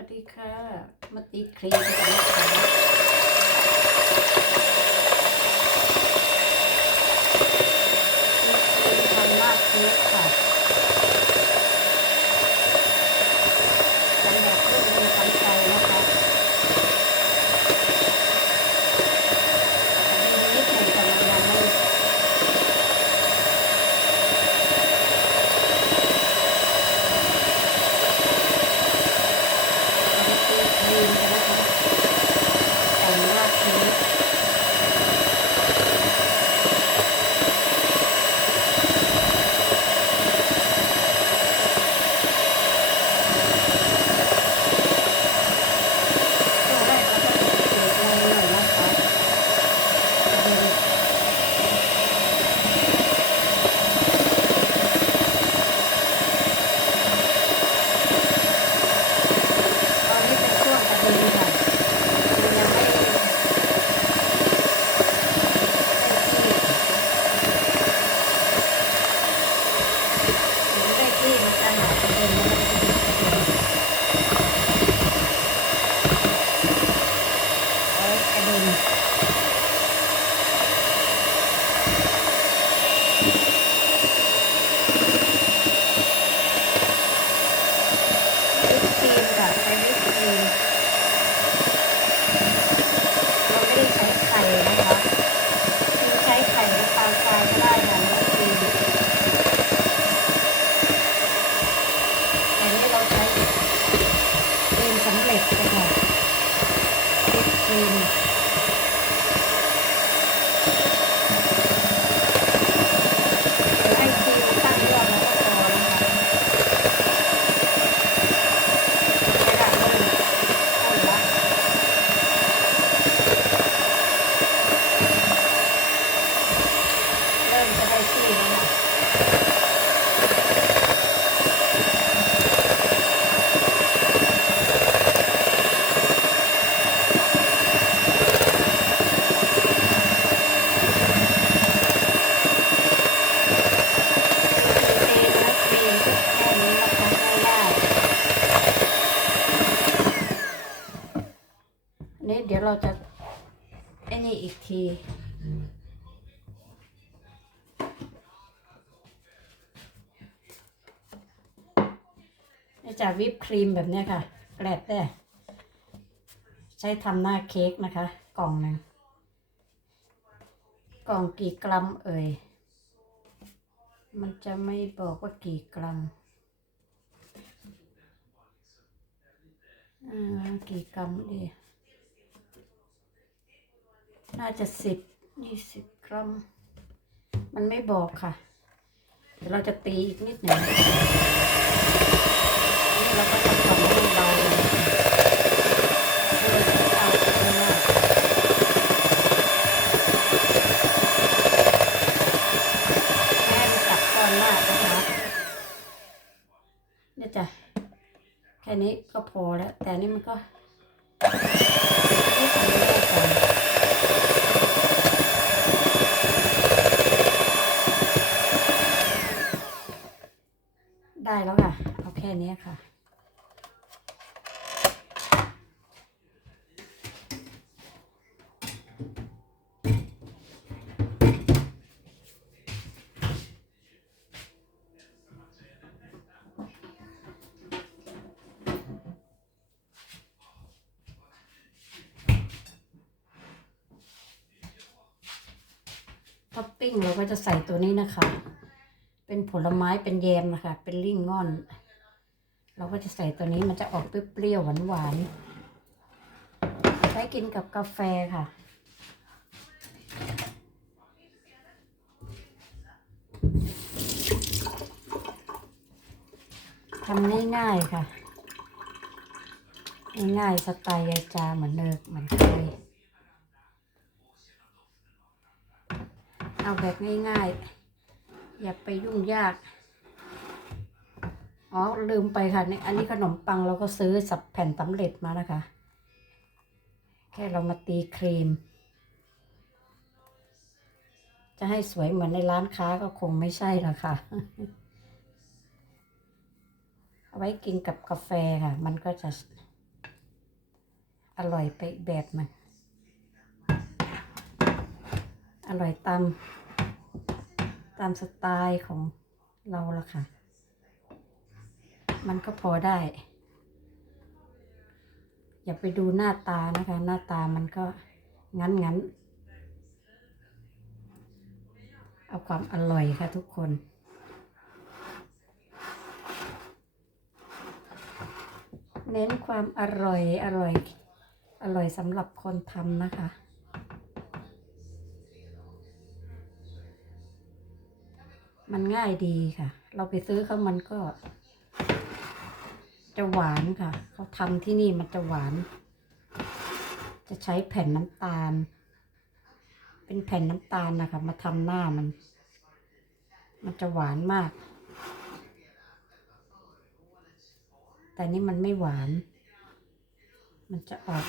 วัสดีค่ะ มาตีครีมกันนะคะตีครีมทำหน้าเค้กค่ะทำแบบลูกมือทำใจนะคะอันนี้นิดหนึ่งแต่มันยังไม่ เราไปตีครีมกันนะคะแต่งหน้าเค้กช่วงแรกเราก็จะเกลี่ยแรงหน่อยนะคะประเด็นตอนนี้เป็นช่วงประเด็นค่ะมันยังไม่ได้ที่ยังไม่ได้ที่มันจะหาประเด็นแล้วมันจะเป็นประเด็นเอาประเด็น วิปครีมค่ะใช้วิปครีมเราไม่ได้ใช้ไข่นะคะคือใช้ไข่หรือปลาทรายก็ได้ค่ะวิปครีมแต่นี่เราใช้ค รีมสำเร็จเลยค่ะวิปครีมเดี๋ยวให้ครีมตั้งยอดแล้วก็พอนะคะไม่ได้เริ่มต้นละเริ่มจะได้ที่แล้วนะครีมนะครีมแค่นี้นะคะง่ายๆ นี่ เดี๋ยวเราจะไอ้นี่อีกทีนี่จะวิปครีมแบบเนี้ยค่ะแกลดได้ใช้ทำหน้าเค้กนะคะ กล่องหนึ่งกล่องกี่กรัมเอ่ย มันจะไม่บอกว่ากี่กรัมอ่ากี่กรัมดี น่าจะสิบยี่สิบกรัม มันไม่บอกค่ะ เดี๋ยวเราจะตีอีกนิดหนึ่งนี่เราก็จะทำให้เบาลงเอาไปหน้าแม่มันตัก้อนมากนะคะเนี่ยจ้ะแค่นี้ก็พอแล้ว แต่นี่มันก็ไม่ทำไม่ได้กัน ได้แล้วค่ะ เอาแค่นี้ค่ะ ท็อปปิ้งเราก็จะใส่ตัวนี้นะคะ เป็นผลไม้เป็นแยมนะคะ เป็นลิ่งง่อน เราก็จะใส่ตัวนี้มันจะออกเปรี้ยวๆหวานๆใช้กินกับกาแฟค่ะทำง่ายๆค่ะ ง่ายๆสไตล์ยายจาเหมือนเดิมเหมือน เอาแบบง่ายๆ อย่าไปยุ่งยาก อ๋อ ลืมไปค่ะนี่อันนี้ขนมปังเราก็ซื้อสับแผ่นสำเร็จมานะคะ แค่เรามาตีครีม จะให้สวยเหมือนในร้านค้าก็คงไม่ใช่หรอกค่ะ เอาไว้กินกับกาแฟค่ะ มันก็จะอร่อยไปอีกแบบนึง อร่อยตามตามสไตล์ของเราละค่ะ มันก็พอได้ อย่าไปดูหน้าตานะคะ หน้าตามันก็งั้นงั้นเอาความอร่อยค่ะทุกคน เน้นความอร่อยอร่อย อร่อยสำหรับคนทำนะคะ มันง่ายดีค่ะ เราไปซื้อเขามันก็ จะหวานค่ะ เขาทำที่นี่มันจะหวาน จะใช้แผ่นน้ำตาล เป็นแผ่นน้ำตาลนะคะ มาทำหน้ามัน มันจะหวานมาก แต่นี่มันไม่หวาน มันจะออก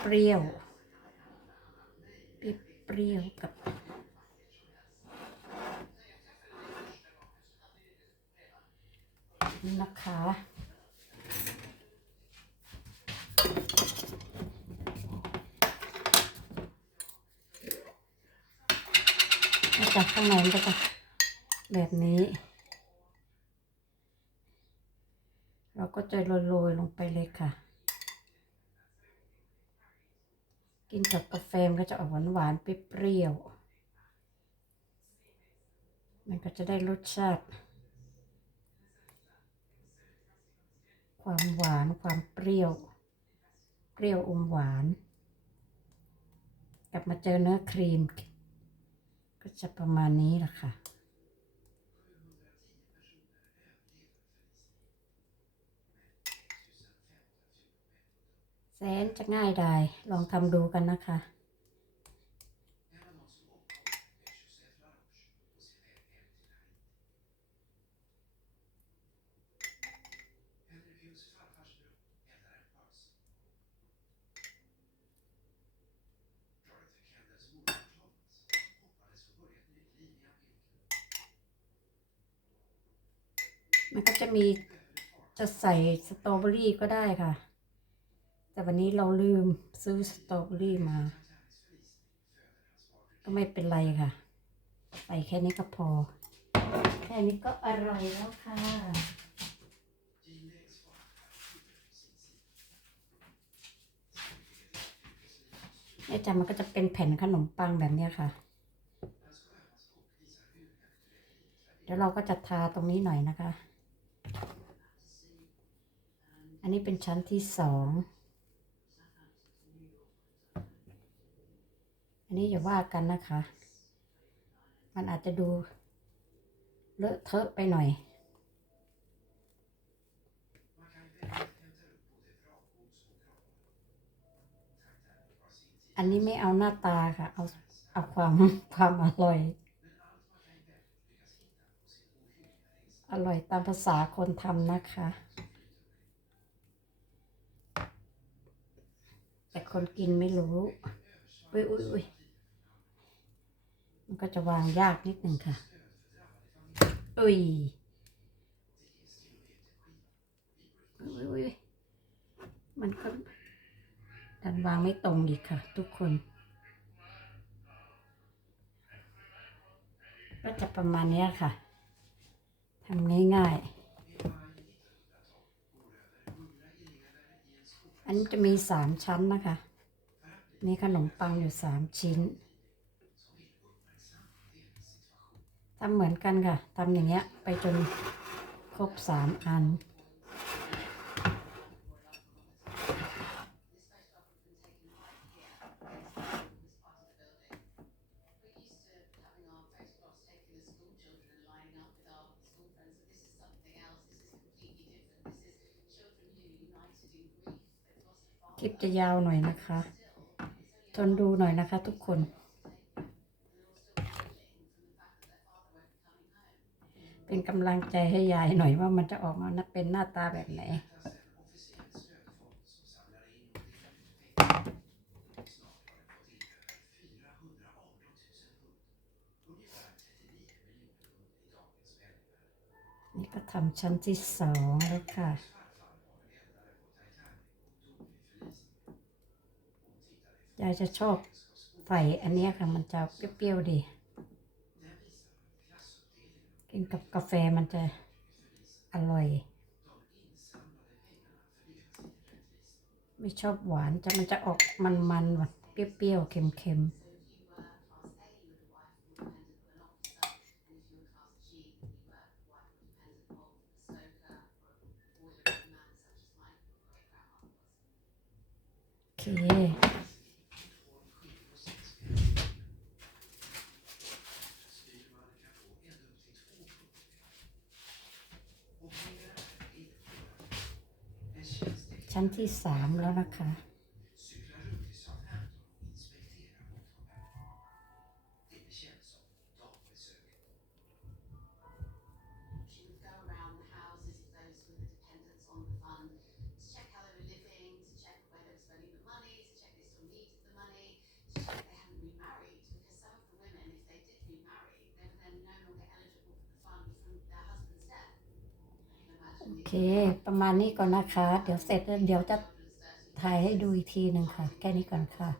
เปรี้ยว เปรี้ยวกับ นี่นะคะมาจากข้างในมันก็จะแบบนี้ เราก็จะโรยๆลงไปเลยค่ะ กินกับกาแฟมันก็จะออกหวานๆเปรี้ยวมันก็จะได้รสชาติ ความหวานความเปรี้ยว เปรี้ยวอมหวาน กลับมาเจอเนื้อครีม ก็จะประมาณนี้แหละค่ะแสนจะง่ายได้ลองทำดูกันนะคะ มันก็จะมีจะใส่สตรอเบอรี่ก็ได้ค่ะ แต่วันนี้เราลืมซื้อสตรอเบอรี่มา ก็ไม่เป็นไรค่ะ ใส่แค่นี้ก็พอ แค่นี้ก็อร่อยแล้วค่ะเนี่ยจ้ะมันก็จะเป็นแผ่นขนมปังแบบนี้ค่ะ เดี๋ยวเราก็จะทาตรงนี้หน่อยนะคะ อั นี้เป็นชั้นที่สอง อันนี้อย่าว่ากันนะคะ มันอาจจะดูเลอะเทอะไปหน่อย อันนี้ไม่เอาหน้าตาค่ะ เอาเอาความความอร่อย อร่อยตามภาษาคนทำนะคะ แต่ คนกินไม่รู้อุ้ยอุ้ยอุ้ยมันก็จะวางยากนิดหนึ่งค่ะอุ้ยอุ้ยอุ้ยมันก็ดันวางไม่ตรงอีกค่ะ ทุกคน ก็จะประมาณนี้ค่ะทำง่ายๆ อั นนี้จะมีสามชั้นนะคะ มีขนมปังอยู่สามชิ้นทำเหมือนกันค่ะทำอย่างเงี้ย ไปจนครบสามอัน คลิป จะยาวหน่อยนะคะ ทนดูหน่อยนะคะทุกคน เป็นกำลังใจให้ยายหน่อยว่ามันจะออกมาเป็นหน้าตาแบบไหนนี่ก็ทำชั้นที่สองแล้วค่ะ ยายจะชอบใส่อันนี้ค่ะ มันจะเปรี้ยวๆดี กินกับกาแฟมันจะอร่อย ไม่ชอบหวานจะมันจะออกมันๆแบบเปรี้ยวๆเค็มๆ โอเค ชั้นที่สามแล้วนะคะ ประมาณนี้ก่อนนะคะ เดี๋ยวเสร็จแล้วเดี๋ยวจะถ่ายให้ดูอีกทีหนึ่งค่ะ แค่นี้ก่อนค่ะ